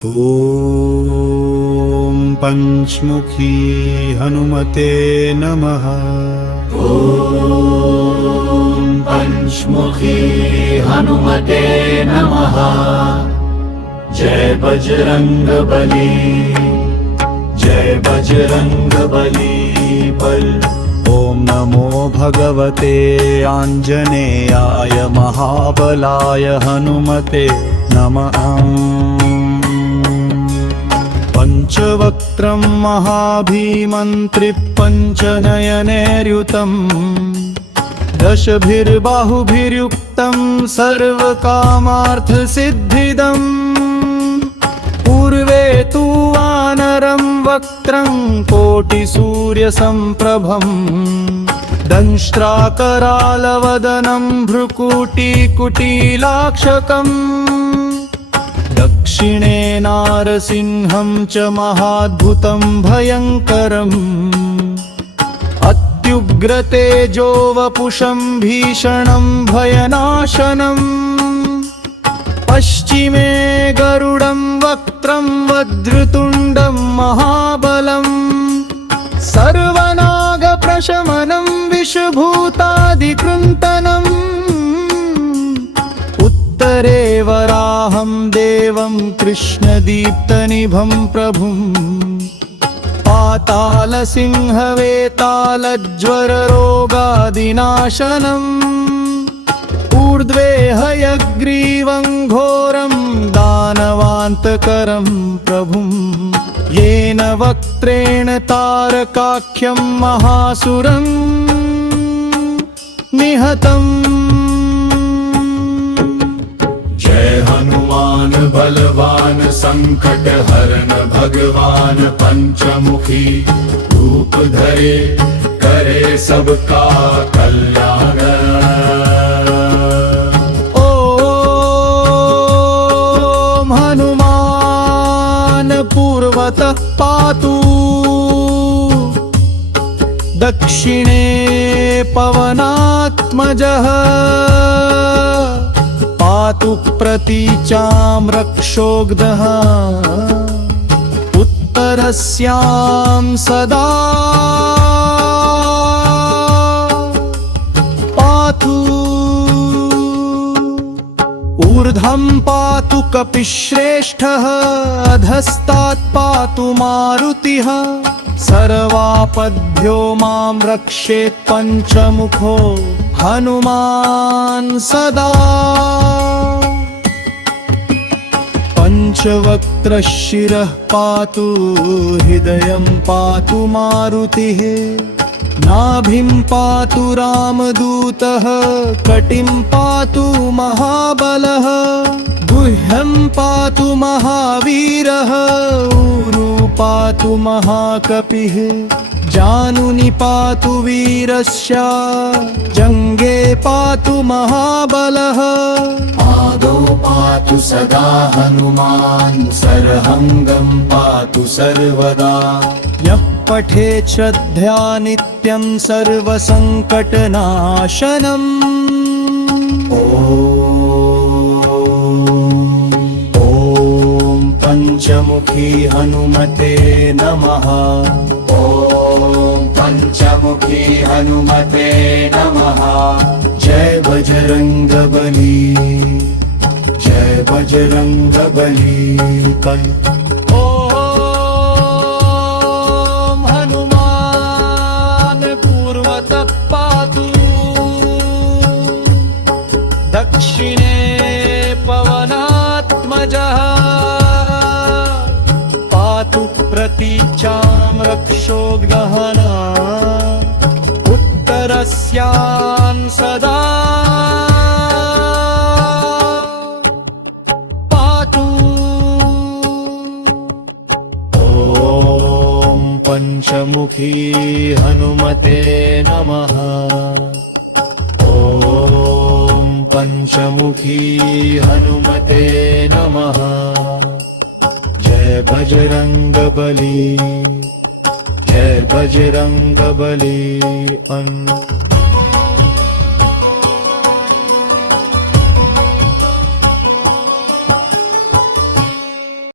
ॐ पंचमुखी हनुमते नमः। ॐ पंचमुखी हनुमते नमः। जय बजरंगबली, जय बजरंगबली बल। ॐ नमो भगवते आञ्जनेयाय महाबलाय हनुमते नमः। पंचवक्त्रं महाभीमं त्रिपञ्चनयनैर्युतं दशभिर्बाहुभिर्युक्तं सर्वकामार्थसिद्धिदम्। पूर्वे तु वानरं वक्त्रं कोटिसूर्यसम्प्रभम् दंष्ट्राकरालवदनं भ्रुकुटीकुटीलाक्षकम्। दक्षिणे नारसिंहं च महाद्भुतं भयङ्करम् अत्युग्रतेजो वपुषं भीषणं भयनाशनम्। पश्चिमे गरुडं वक्त्रं वज्रतुण्डं महाबलम् सर्वनागप्रशमनं विषभूतादिकृन्तनम्। उत्तरे वराहं देवं कृष्णदीप्तनिभं प्रभुम् पातालसिंहवेतालज्वररोगादिनाशनम्। ऊर्ध्वे हयग्रीवं घोरं दानवान्तकरं प्रभुम् येन वक्त्रेण तारकाख्यं महासुरं निहतम्। जय हनुमान बलवान संकट हरन भगवान पंचमुखी रूप धरे करे सबका कल्याण। ॐ हनुमान पूर्वतः पातु, दक्षिणे पवनात्मजः पातु प्रतीचां रक्षोग्धः। उत्तरस्यां सदा पातु, ऊर्ध्वं पातु कपिश्रेष्ठः अधस्तात् पातु मारुतिः। सर्वापद्भ्यो मां रक्षेत् पञ्चमुखो हनुमान् सदा। पंचवक्त्रः शिरः पातु, हृदयं पातु मारुतिः। नाभिं पातु रामदूतः, कटिं पातु महाबलः। गुह्यं पातु महावीरः, ऊरू पातु महाकपिः। जानुनि पातु वीरस्य, जङ्गे पातु महाबलः। पादौ पातु सदा हनुमान्, सरहंगं पातु सर्वदा। यः पठेत् श्रद्धया नित्यं सर्वसङ्कटनाशनम्। ॐ पंचमुखी हनुमते नमः। ॐ पंचमुखी हनुमते नमः। जय बजरंगबली, जय बजरंगबली बल। ॐ हनुमान पूर्वतः पातु, दक्षिणे पवनात्मजः पातु प्रतीचां रक्षोग्धः। उत्तरस्यां सदा पातु। ॐ पंचमुखी हनुमते नमः। ॐ पंचमुखी हनुमते नमः। जय बजरंगबली, जय बजरंगबली।